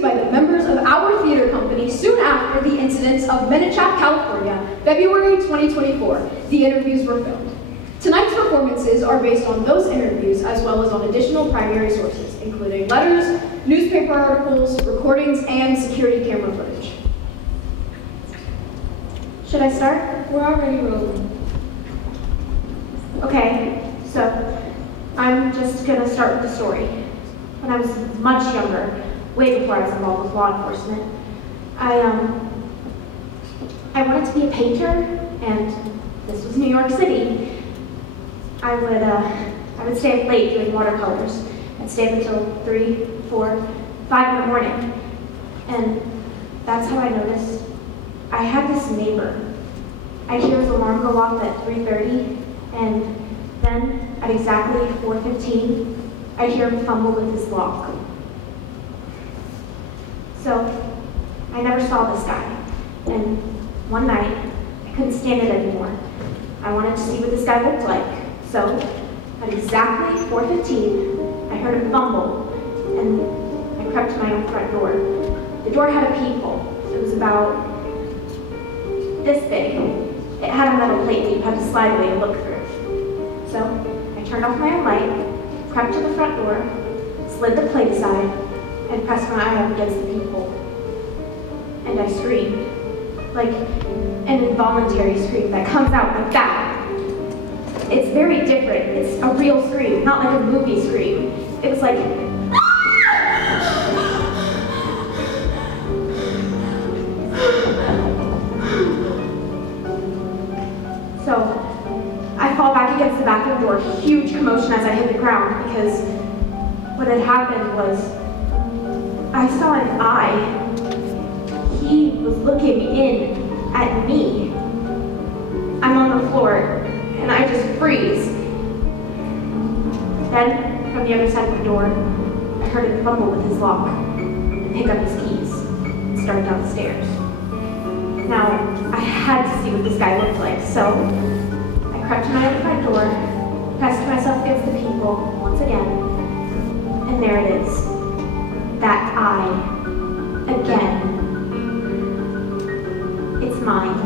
interviews by the members of our theater company soon after the incidents of Minichap, California, February 2024. The interviews were filmed. Tonight's performances are based on those interviews as well as on additional primary sources, including letters, newspaper articles, recordings, and security camera footage. Should I start? We're already rolling. Okay, so I'm just gonna start with the story. When I was much younger, way before I was involved with law enforcement, I wanted to be a painter, and this was New York City. I would stay up late doing watercolors. I'd stay up until 3, 4, 5 in the morning. And that's how I noticed I had this neighbor. I'd hear his alarm go off at 3:30, and then at exactly 4:15, I'd hear him fumble with his lock. So I never saw this guy. And one night, I couldn't stand it anymore. I wanted to see what this guy looked like. So at exactly 4:15, I heard him fumble, and I crept to my own front door. The door had a peephole. It was about this big. It had a metal plate that you had to slide away and look through. So I turned off my own light, crept to the front door, slid the plate aside, and pressed my eye up against the peephole. And I screamed, like an involuntary scream that comes out like that. It's very different. It's a real scream, not like a movie scream. It was like, so I fall back against the bathroom door, huge commotion as I hit the ground, because what had happened was I saw an eye. He was looking in at me. I'm on the floor, and I just freeze. Then, from the other side of the door, I heard him fumble with his lock and pick up his keys and start down the stairs. Now, I had to see what this guy looked like, so I crept to my other front door, pressed myself against the peephole once again, and there it is. That eye. Again. It's mine.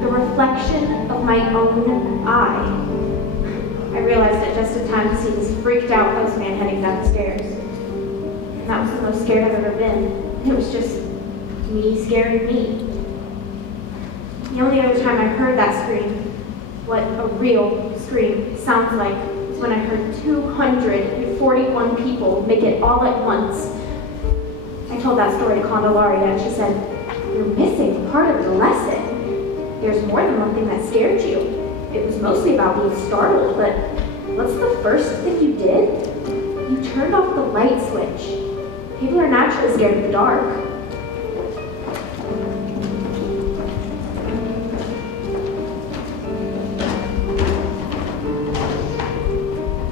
The reflection of my own eye. I realized it just in time to see this freaked out postman heading down the stairs. And that was the most scared I've ever been. It was just me scaring me. The only other time I heard that scream, what a real scream sounds like, is when I heard 241 people make it all at once. I told that story to Candelaria, and she said, "You're missing part of the lesson. There's more than one thing that scared you. It was mostly about being startled, but what's the first thing you did? You turned off the light switch. People are naturally scared of the dark."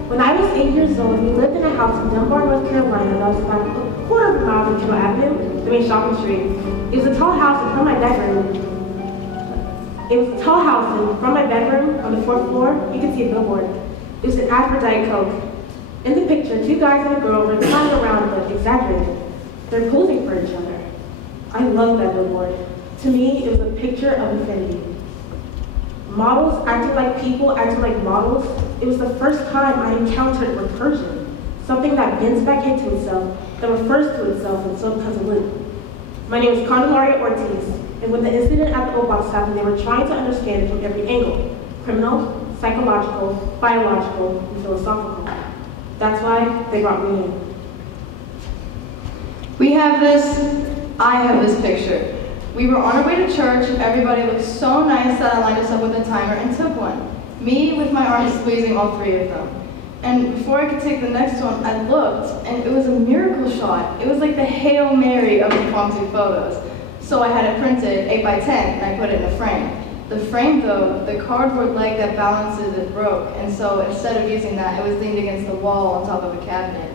When I was 8 years old, we lived in a house in Dunbar, North Carolina that was about a quarter of a mile from Kittle Avenue, the main shopping street. It was a tall house, and from my bedroom, on the 4th floor, you could see a billboard. It was an ad for Diet Coke. In the picture, 2 guys and a girl were climbing around, but exaggerated. They're posing for each other. I love that billboard. To me, it was a picture of infinity. Models acting like people, acting like models. It was the first time I encountered recursion, something that bends back into itself, that refers to itself and so becomes a loop. My name is Candelaria Ortiz, and with the incident at the O-Box happened, they were trying to understand it from every angle: criminal, psychological, biological, and philosophical. That's why they brought me in. I have this picture. We were on our way to church, and everybody looked so nice that I lined us up with a timer and took one. Me with my arms squeezing all 3 of them. And before I could take the next one, I looked, and it was a miracle shot. It was like the Hail Mary of impromptu photos. So I had it printed 8 by 10, and I put it in a frame. The frame though, the cardboard leg that balances it broke, and so instead of using that, it was leaned against the wall on top of a cabinet.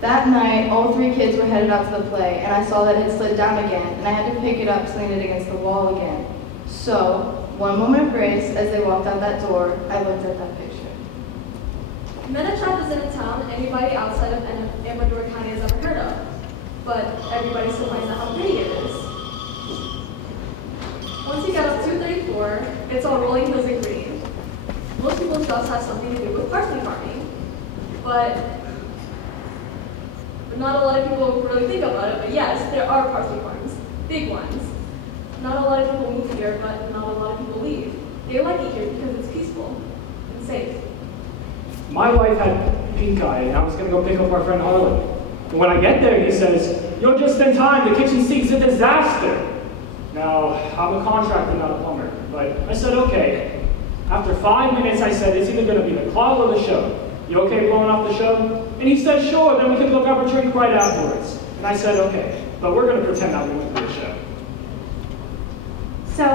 That night, all 3 kids were headed out to the play, and I saw that it had slid down again, and I had to pick it up to lean it against the wall again. So, one moment of grace, as they walked out that door, I looked at that picture. Minichap isn't a town anybody outside of Amador County has ever heard of. but everybody still finds out how pretty it is. Once you get up to 234, it's all rolling hills and green. Most people's jobs have something to do with parsley farming, but not a lot of people really think about it. But yes, there are parsley farms, big ones. Not a lot of people move here, but not a lot of people leave. They like it here because it's peaceful and safe. My wife had pink eye, and I was going to go pick up our friend Harlan. And when I get there, he says, "You're just in time, the kitchen sink's a disaster." Now, I'm a contractor, not a plumber, but I said, okay. After 5 minutes, I said, it's either going to be the clog or the show. You okay blowing off the show? And he said, sure, then we could look up a drink right afterwards. And I said, okay, but we're going to pretend that we went to the show. So,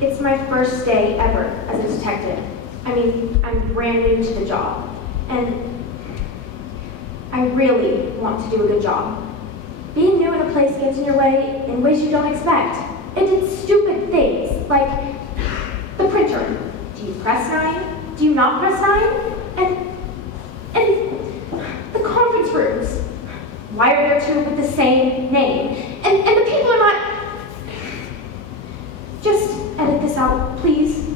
it's my first day ever as a detective. I mean, I'm brand new to the job. And I really want to do a good job. Being new in a place gets in your way in ways you don't expect. It did stupid things, like the printer. Do you press 9? Do you not press 9? And the conference rooms. Why are there two with the same name? And the people are not... Just edit this out, please.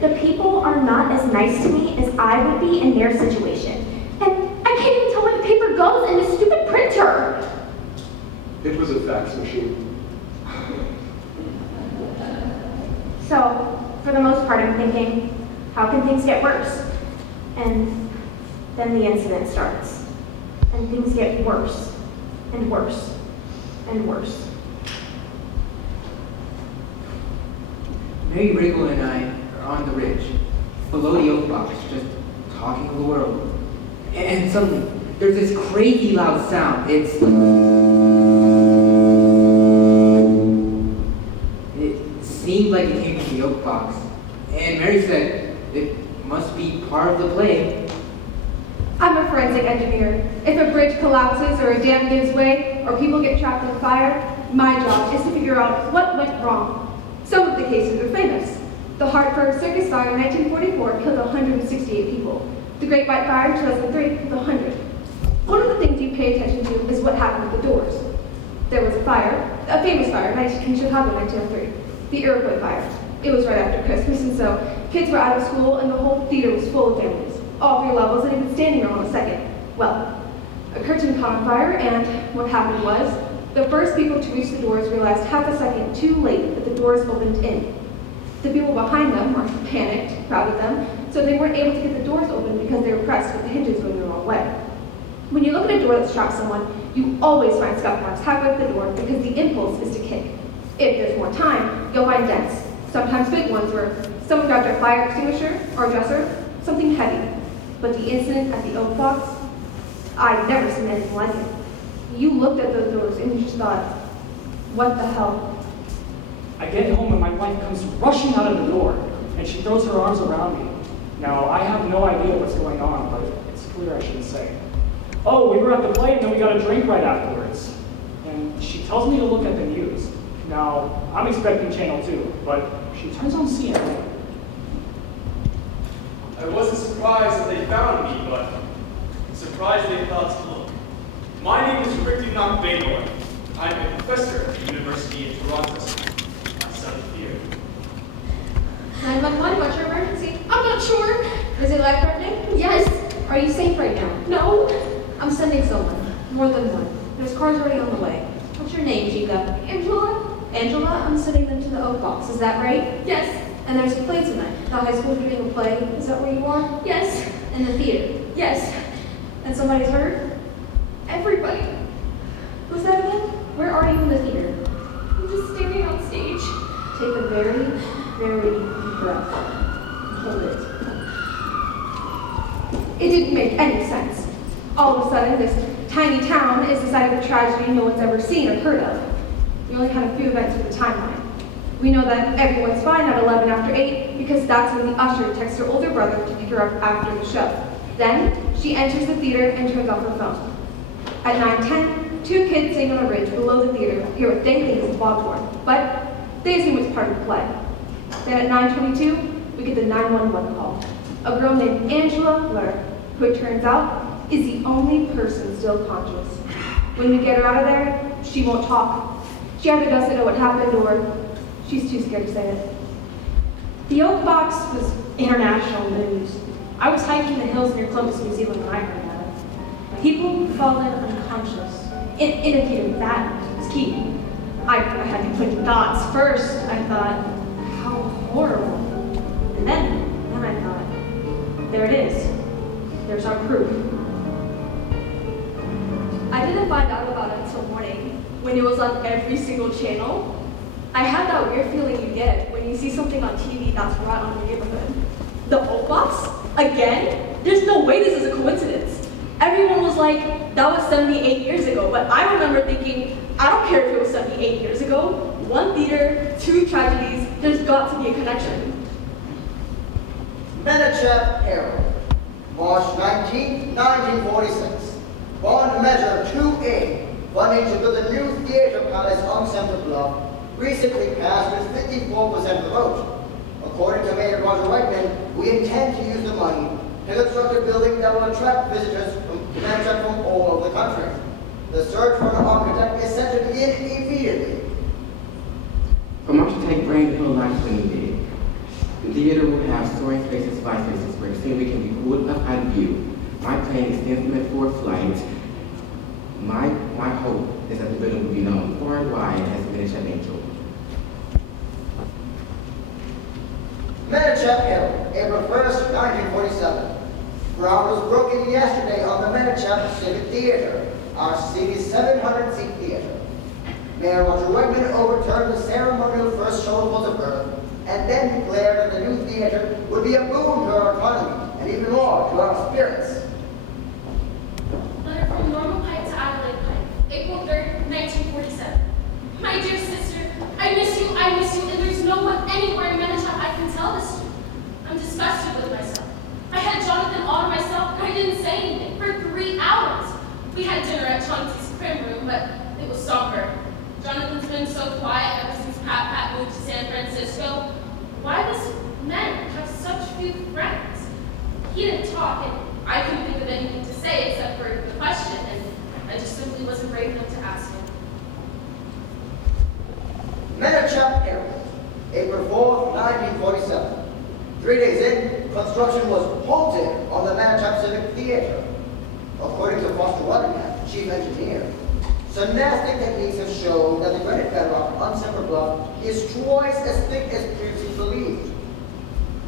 The people are not as nice to me as I would be in their situation. And I can't even tell where the paper goes in this stupid printer. It was a fax machine. So, for the most part, I'm thinking, how can things get worse? And then the incident starts. And things get worse, and worse, and worse. Mary Riggle and I are on the ridge, below the oak box, just talking to the world. And suddenly, there's this crazy loud sound. It seemed like it came from the oak box. And Mary said, it must be part of the play. I'm a forensic engineer. If a bridge collapses or a dam gives way or people get trapped in fire, my job is to figure out what went wrong. Some of the cases are famous. The Hartford Circus Fire in 1944 killed 168 people. The Great White Fire in 2003 killed 100. One of the things you pay attention to is what happened with the doors. There was a famous fire in Chicago in 1903, the Iroquois Fire. It was right after Christmas, and so kids were out of school and the whole theater was full of families. All 3 levels hadn't even standing around a second. Well, a curtain caught on fire, and what happened was, the first people to reach the doors realized half a second too late that the doors opened in. The people behind them were panicked, crowded them, so they weren't able to get the doors open because they were pressed with the hinges going the wrong way. When you look at a door that traps someone, you always find scuff marks halfway up the door because the impulse is to kick. If there's more time, you'll find dents, sometimes big ones where someone grabbed their fire extinguisher or dresser, something heavy. But the incident at the oak box, I'd never seen anything like it. You looked at those doors and you just thought, what the hell? I get home and my wife comes rushing out of the door, and she throws her arms around me. Now, I have no idea what's going on, but it's clear I shouldn't say. Oh, we were at the play and then we got a drink right afterwards. And she tells me to look at the news. Now, I'm expecting Channel 2, but she turns on CNN. I wasn't surprised that they found me, but surprised they thought to look. My name is Ricky Knock-Baynor. I'm a professor at the University of Toronto. My son here. 911, what's your emergency? I'm not sure. Is it life-threatening? Yes. Are you safe right now? No. I'm sending someone. More than one. There's cars already on the way. What's your name, Chica? Angela. Angela, I'm sending them to the Oak Box. Is that right? Yes. And there's a play tonight. The high school's doing a play. Is that where you are? Yes. In the theater? Yes. And somebody's hurt? Everybody. Who's that again? Where are you in the theater? I'm just standing on stage. Take a very, very deep breath. Hold it. It didn't make any sense. All of a sudden, this tiny town is the site of a tragedy no one's ever seen or heard of. We only had a few events for the timeline. We know that everyone's fine at 11 after 8 because that's when the usher texts her older brother to pick her up after the show. Then, she enters the theater and turns off her phone. At 9:10, 2 kids sitting on a ridge below the theater hear what they think is a foghorn, but they assume it's part of the play. Then at 9:22, we get the 911 call. A girl named Angela Blur, who it turns out is the only person still conscious. When we get her out of there, she won't talk. She either doesn't know what happened or she's too scared to say it. The oak box was international news. I was hiking the hills near Clovis, New Zealand when I heard about it. People fallen unconscious. Indicated that was key. I had to put the dots. First, I thought, how horrible. And then I thought, there it is. There's our proof. I didn't find out about it until morning, when it was on every single channel. I had that weird feeling you get when you see something on TV that's right on your neighborhood. The oak box? Again? There's no way this is a coincidence. Everyone was like, that was 78 years ago, but I remember thinking, I don't care if it was 78 years ago. One theater, two tragedies, there's got to be a connection. Menachem Harold, March 19, 1946. Bond measure 2A, funding to build a new theater palace on Center Bluff, recently passed with 54% of the vote. According to Mayor Roger Whiteman, we intend to use the money to construct a building that will attract visitors from all over the country. The search for an architect is set to begin immediately. From architect Brandon Hill Life Planning Bid, the theater will have soaring spaces, fly spaces where the scenery can be pulled up out of view. My plan extends the for flight. My hope is that the building will be known far and wide as Menachem Angel. Menachem Harold, April 1st, 1947. Ground was broken yesterday on the Menachem Civic Theater, our city's 700-seat theater. Mayor Roger Whiteman overturned the ceremonial first shovel of earth and then declared that the new theater would be a boon to our economy and even more to our spirits. Letter from Norman Pike to Adelaide Pike, April 3rd, 1947. My dear sister, I miss you, and there's no one anywhere in Manitoba I can tell this to. I'm disgusted with myself. I had Jonathan all to myself, and I didn't say anything for 3 hours. We had dinner at Chauncey's Prim Room, but it was somber. Jonathan's been so quiet ever since Pat moved to San Francisco. Why does men have such few friends? He didn't talk, and I couldn't think of anything to say except for the question, and I just simply wasn't brave enough to ask him. Menachem Harold, April 4th, 1947. 3 days in, construction was halted on the Menachem Civic Theater. According to Foster Waddingham, chief engineer, gymnastic techniques have shown that the granite bedrock on Center Bluff is twice as thick as previously believed.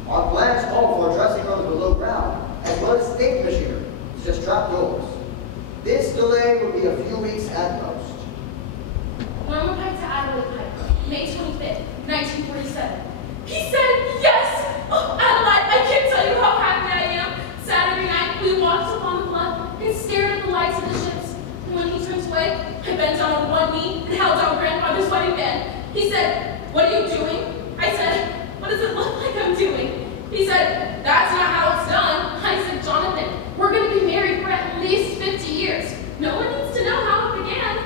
Our plans call for dressing rooms below ground, as well as state machinery, such as trapdoors. This delay will be a few weeks at most. Norman Pike to Adelaide Pike, May 25th, 1947. He said yes! Oh, Adelaide, I can't tell you how happy I am. Saturday night, we walked up on the bluff and stared at the lights of the ships. And when he turned away, I bent down on one knee and held out grandfather's wedding band. He said, "What are you doing?" I said, "What does it look like I'm doing?" He said, "That's not how it's done." I said, "Jonathan, we're going to be married for at least 50 years. No one needs to know how it began."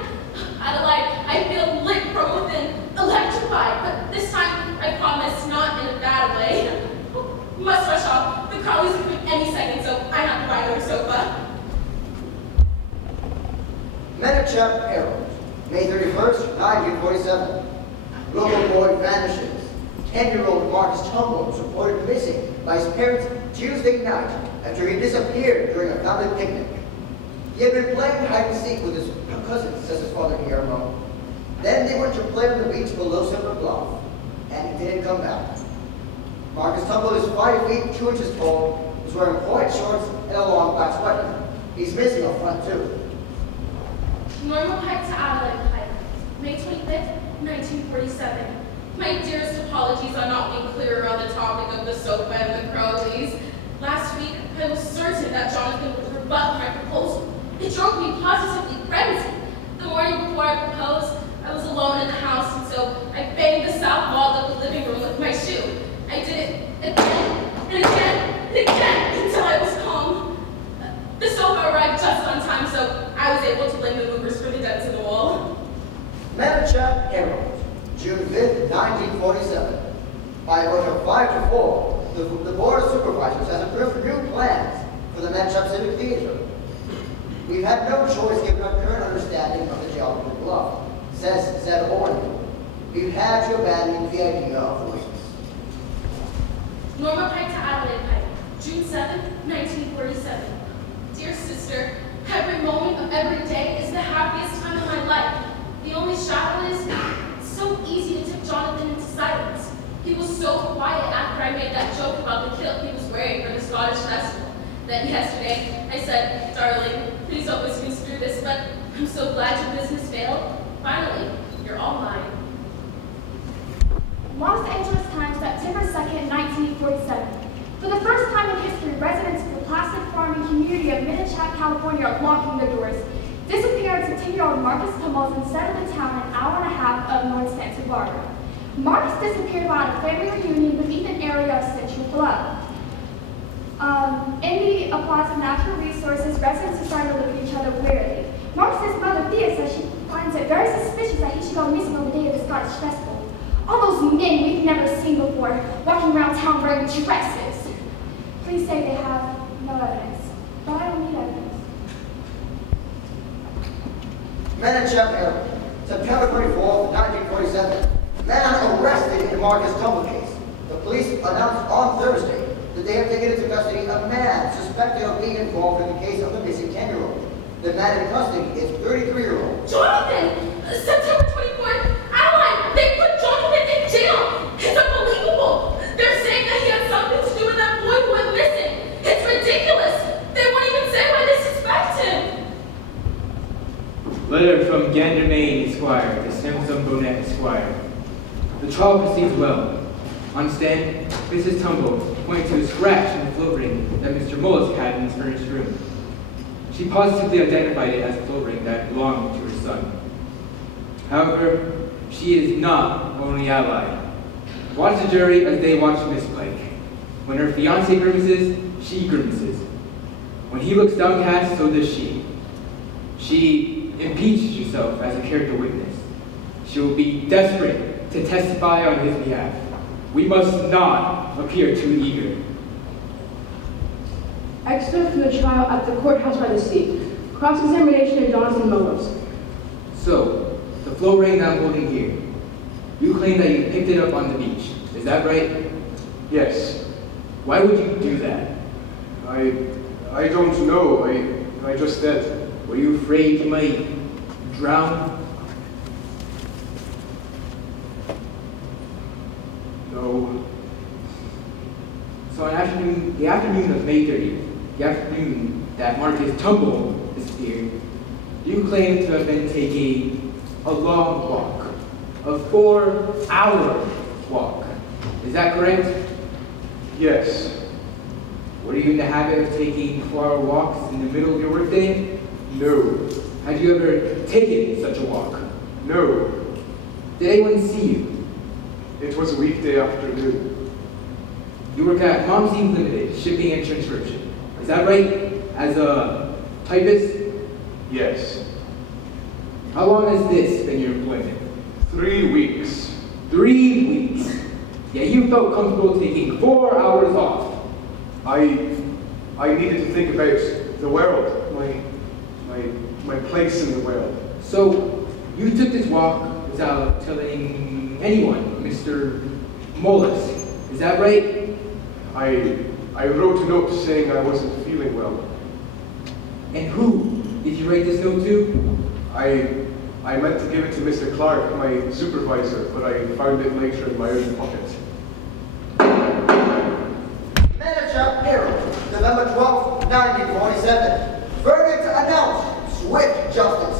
Adelaide, I feel lit from within, electrified, but this time I promise not in a bad way. Must rush off. The car was leaving any second, so I have to buy another sofa. Menachem Harold, May 31st, 1947. Local boy vanishes. 10-year-old Marcus Tumble was reported missing by his parents Tuesday night after he disappeared during a family picnic. He had been playing hide and seek with his cousins, says his father Guillermo. Then they went to play on the beach below Silver Bluff, and he didn't come back. Marcus Tumble is 5 feet 2 inches tall, is wearing white shorts and a long black sweater. He's missing a front tooth. Normal Pike to Adelaide Pike, May 25th, 1947. My dearest apologies on not being clearer on the topic of the sofa and the Crowleys. Last week, I was certain that Jonathan would rebut my proposal. It drove me positively crazy. The morning before I proposed, I was alone in the house, and so I banged the south wall of the living room with my shoe. I did it again and again and again until I was calm. The sofa arrived just on time, so I was able to blame the movers for the dents in the wall. Menachem Harold, June 5th, 1947. By a vote of 5 to 4, the Board of Supervisors has approved new plans for the Menachem Civic Theater. We've had no choice given our current understanding we've had to abandon the idea of the wings. Norma Pike to Adelaide Pike, June 7, 1947. Dear sister, every moment of every day is the happiest time of my life. The only shadow is, it's so easy to tip Jonathan into silence. He was so quiet after I made that joke about the kilt he was wearing for the Scottish festival. Then yesterday, I said, darling, please don't misconstrue this, but I'm so glad your business failed. Finally, you're all mine. Los Angeles Times, September 2nd, 1947. For the first time in history, residents of the placid farming community of Minnechack, California are locking the doors. Disappearance of 10-year-old Marcus Tumbles instead of the town an hour and a half of North Santa Barbara. Marcus disappeared while at a family reunion beneath an area of Central Bluff. In the applause of natural resources, residents are starting to look at each other wearily. Marcus's mother, Thea, says she finds it very suspicious that he should go missing on the day of the Scottish festival. All those men we've never seen before, walking around town wearing dresses. Please say they have no evidence, but I don't need evidence. Manachap Airport, September 24, 1947. Man arrested in Marcus Tumble case. The police announced on Thursday that they have taken into custody a man suspected of being involved in the case of the missing 10-year-old. The man in custody is 33-year-old. Jonathan! September 24th, Adeline! They put Jonathan in jail! It's unbelievable! They're saying that he had something to do with that boy who went missing! It's ridiculous! They won't even say why they suspect him! Letter from Gander Maine, Esquire, to Samson Bonnet, Esquire. The trial proceeds well. On stand, Mrs. Tumble pointed to a scratch in the float ring that Mr. Mullis had in his furnished room. She positively identified it as a float ring that belonged to her son. However, she is not only ally. Watch the jury as they watch Miss Pike. When her fiancé grimaces, she grimaces. When he looks downcast, so does she. She impeaches herself as a character witness. She will be desperate to testify on his behalf. We must not appear too eager. Excerpt from the trial at the courthouse by the sea. Cross-examination of Jonathan Mullis. So, the float ring that I'm holding here. You claim that you picked it up on the beach. Is that right? Yes. Why would you do that? I don't know. I just did. Were you afraid you might drown? No. So the afternoon of May 30th, the afternoon that Marcus Tumble disappeared, you claim to have been taking a long walk, a 4-hour walk. Is that correct? Yes. Were you in the habit of taking 4-hour walks in the middle of your workday? No. Had you ever taken such a walk? No. Did anyone see you? It was a weekday afternoon. You work at Mom's Eve Limited, shipping and transcription. Is that right? As a typist? Yes. How long has this been your employment? 3 weeks. 3 weeks. Yet you felt comfortable taking 4 hours off. I needed to think about the world, my place in the world. So you took this walk without telling anyone, Mr. Mullis. Is that right? I wrote a note saying I wasn't feeling well. And who did you write this note to? I meant to give it to Mr. Clark, my supervisor, but I found it later in my own pocket. Manachap Herald, November 12, 1947. Verdict announced. Swift justice.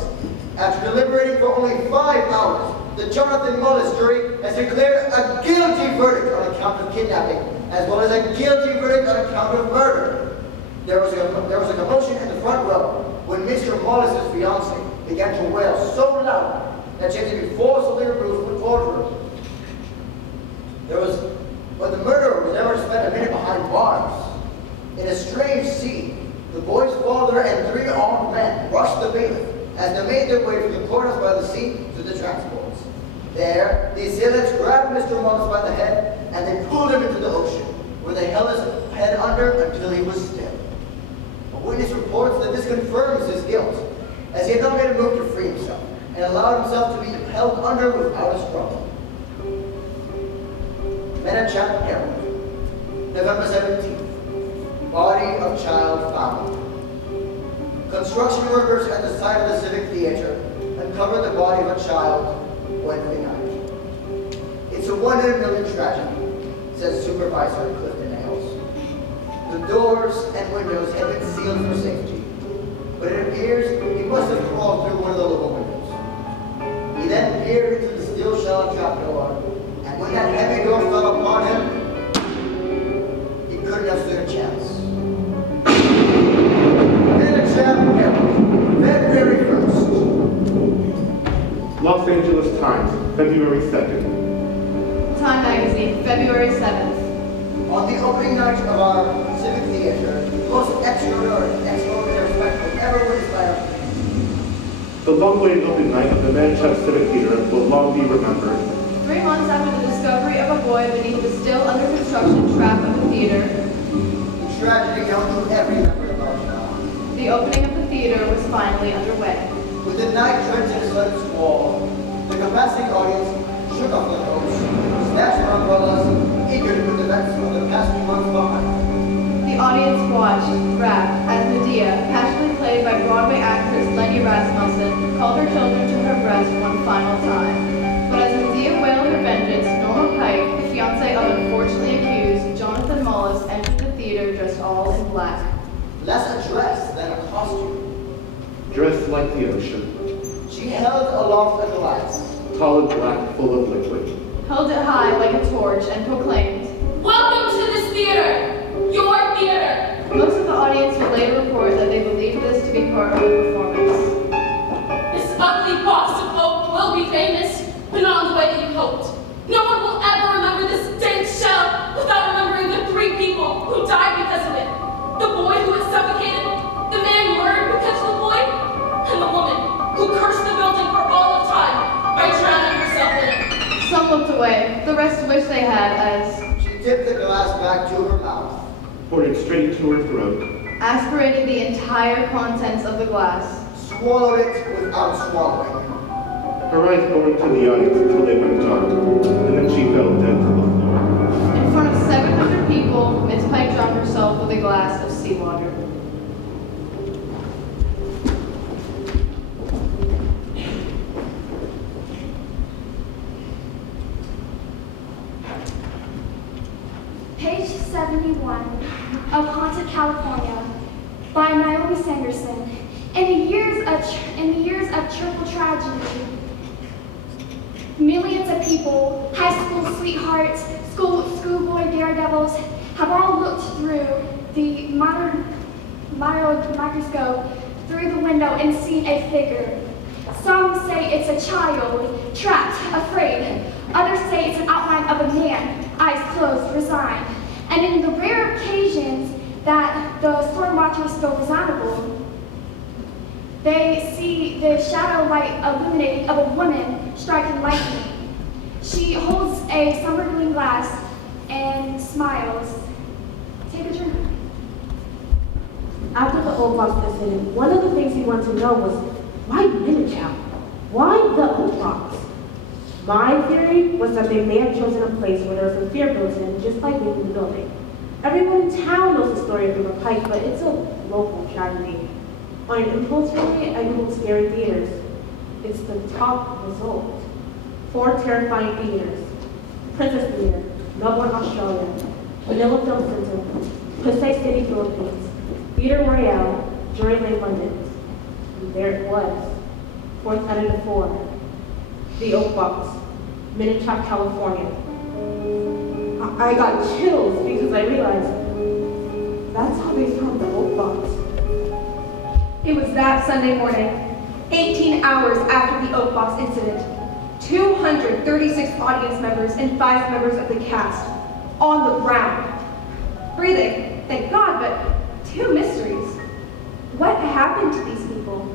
After deliberating for only 5 hours, the Jonathan Mullis jury has declared a guilty verdict on account of kidnapping, as well as a guilty verdict on account of murder. There was a commotion in the front row when Mr. Mullis' fiancée began to wail so loud that she had to be forcibly removed from the courtroom. But the murderer was never to spend a minute behind bars. In a strange scene, the boy's father and 3 armed men rushed the bailiff as they made their way from the courthouse by the sea to the transports. There, the assailants grabbed Mr. Mullis by the head and they pulled him into the ocean, where they held his head under until he was still. A witness reports that this confirms his guilt, as he had not made a move to free himself and allowed himself to be held under without a struggle. Menachap Herald, November 17th. Body of child found. Construction workers at the site of the Civic Theater uncovered the body of a child Wednesday night. It's a 1 in a million tragedy, says Supervisor Clifton Ailes. The doors and windows had been sealed for safety, but it appears he must have crawled through one of the little windows. He then peered into the steel shell trapdoor, and when that heavy door fell upon him, he couldn't have stood a chance. Menachap Herald, February 1st. Los Angeles Times, February 2nd. Time Magazine, February 7th. On the opening night of our Civic Theater, the most extraordinary spectacle ever witnessed by our community. The long-awaited opening night of the Manchester Civic Theater will long be remembered. 3 months after the discovery of a boy beneath the still under construction trap of the theater, The tragedy known to every member of our town. the opening of the theater was finally underway. With the night drenched in its wall, the capacity audience shook off their coats, snatched their umbrellas, eager to put the events of the past few months behind them. The audience watched, rapt, as Medea, passionately played by Broadway actress Lenny Rasmussen, called her children to her breast one final time. But as Medea wailed her vengeance, Norma Pike, the fiancé of unfortunately accused Jonathan Mullis, entered the theater dressed all in black. Less a dress than a costume. Dressed like the ocean, She held aloft a glass. tall and black, full of liquid. Held it high like a torch and proclaimed, Welcome to this theater, your theater. most of the audience would later report that they believed this to be part of the performance. This ugly box of oak will be famous, but not in the way that you hoped. No one will ever remember this dense shell without remembering the 3 people who died because of it. The boy who was suffocated, the man murdered because of the boy, and the woman who cursed the building for all of time by drowning herself in it. Some looked away, the rest wished they had, as She tipped the glass back to her mouth. Poured it straight into her throat. aspirated the entire contents of the glass. Swallowed it without swallowing. Her eyes bore into the audience until they went dark, and then she fell dead to the floor. In front of 700 people, Miss Pike drowned herself with a glass of seawater. Page 71 of Haunted California by Naomi Sanderson. In the years of triple tragedy, millions of people, high school sweethearts, schoolboy daredevils, have all looked through the modern microscope through the window and seen a figure. Some say it's a child, trapped, afraid. Others say it's an outline of a man, eyes closed, resigned. And in the rare occasions that the storm watchers feel resignable, they see the shadow light illuminating of a woman striking lightning. She holds a summer green glass and smiles. Take a drink. After the old box incident, one of the things he wanted to know was, why Menachap? Why the old box? My theory was that they may have chosen a place where there was a fear built in, just like leaving the building. Everyone in town knows the story of River Pike, but it's a local tragedy. On an impulse really, I googled scary theaters. It's the top result. 4 terrifying theaters. Princess Theater, Melbourne, Australia. Manila Film Center, Pasay City, Philippines. Theater Royale, Drury Lane, London. And there it was. 4th out of the 4. The Oak Box, Menachap, California. I got chills because I realized that's how they found the Oak Box. It was that Sunday morning, 18 hours after the Oak Box incident. 236 audience members and 5 members of the cast on the ground. Breathing, thank God, but 2 mysteries. What happened to these people?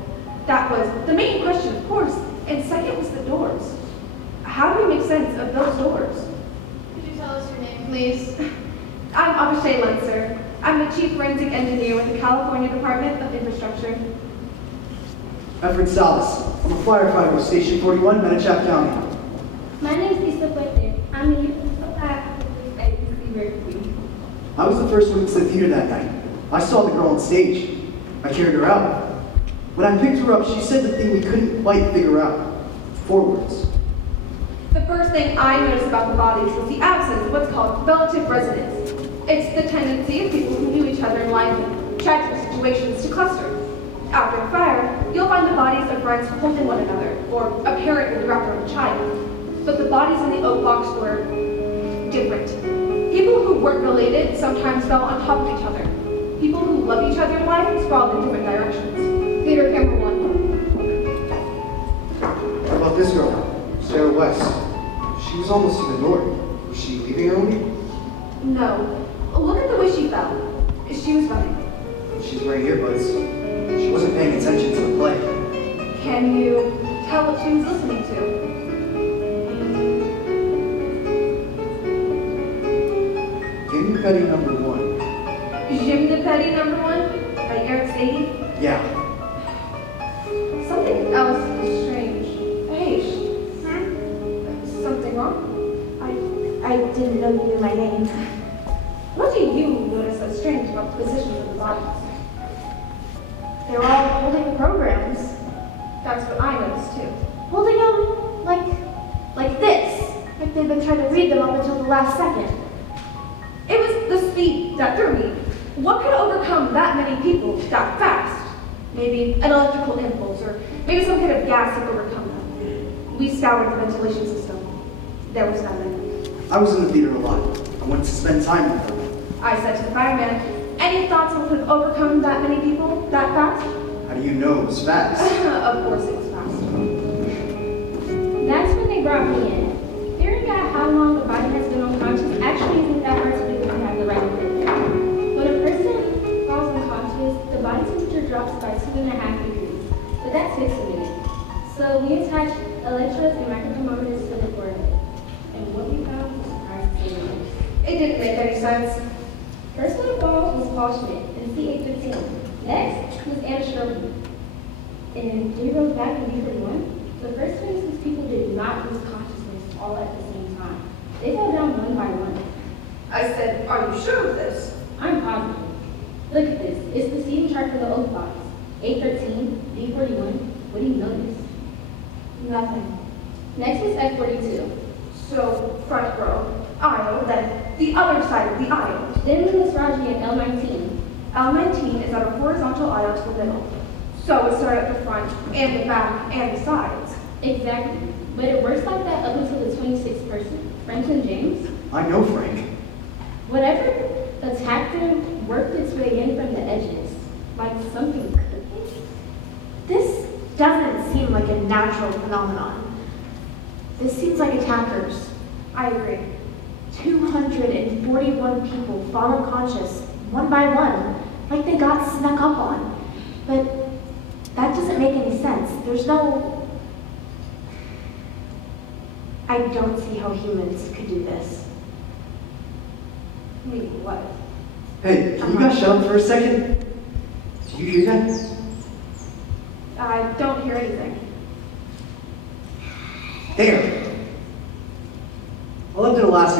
That was the main question, of course, and second was the doors. How do we make sense of those doors? Could you tell us your name, please? I'm Abhishek Lenser. I'm the Chief Forensic Engineer with the California Department of Infrastructure. Efren Salas. I'm a firefighter with Station 41, Menachap County. My name is Lisa Puente. I'm a youth faculty very quickly. I was the first one to the theater that night. I saw the girl on stage. I carried her out. When I picked her up, she said the thing we couldn't quite figure out. 4 words. The first thing I noticed about the bodies was the absence of what's called relative resonance. It's the tendency of people who knew each other in life and tragic situations to cluster. After a fire, you'll find the bodies of friends holding one another, or a parent will wrap around a child. But the bodies in the oak box were different. People who weren't related sometimes fell on top of each other. People who loved each other in life sprawled in different directions. Theater camera 1. What about this girl? Sarah West. She was almost to the north. Was she leaving early? No. Look at the way she fell. She was running. She's wearing earbuds. She wasn't paying attention to the play. Can you tell what she was listening to? Give me Petty number 1. Jim the Petty number 1 by Eric Sadie. Yeah. Something else is strange. Hey, something wrong? I didn't know you knew my name. What do you notice as strange about the positions of the bodies? They were all holding the programs. That's what I noticed too. Holding them like this. Like they've been trying to read them up until the last second. It was the speed that threw me. What could overcome that many people that fast? Maybe an electrical impulse, or maybe some kind of gas that overcome them. We scoured the ventilation system. There was nothing. I was in the theater a lot. I wanted to spend time with her. I said to the fireman, any thoughts on what could have overcome that many people that fast? How do you know it was fast? Of course it was fast. That's when they brought me in. Figuring out how long the body has been unconscious actually isn't that hard to do if you have the right equipment. When a person falls unconscious, the body temperature drops by 2.5 degrees, but that takes a minute. So we attach electrodes and microthermometers to the forehead. And what we found was surprising. It didn't make any sense. First one involved was Paul Schmidt in C815. Next was Anna Schroeder. In 3 rows back in B41, the first two instances people did not lose consciousness all at the same time. They fell down one by one. I said, are you sure of this? I'm positive. Look at this. It's the seating chart for the oak box. 813, B41. What do you notice? Nothing. Next was F42. So, front row, aisle, then the other side of the aisle. Then we was Raji at L19. L19 is at a horizontal aisle to the middle. So it started at the front, and the back, and the sides. Exactly. But it works like that up until the 26th person. Franklin James. I know Frank. Whatever attacked him worked its way in from the edges. Like something cooking. This doesn't seem like a natural phenomenon. This seems like attackers. I agree. 241 people fall unconscious, one by one, like they got snuck up on. But that doesn't make any sense. There's no... I don't see how humans could do this. Wait, what? Hey, can you guys shut up for a second? Do you hear that? I don't hear anything. There. I left it last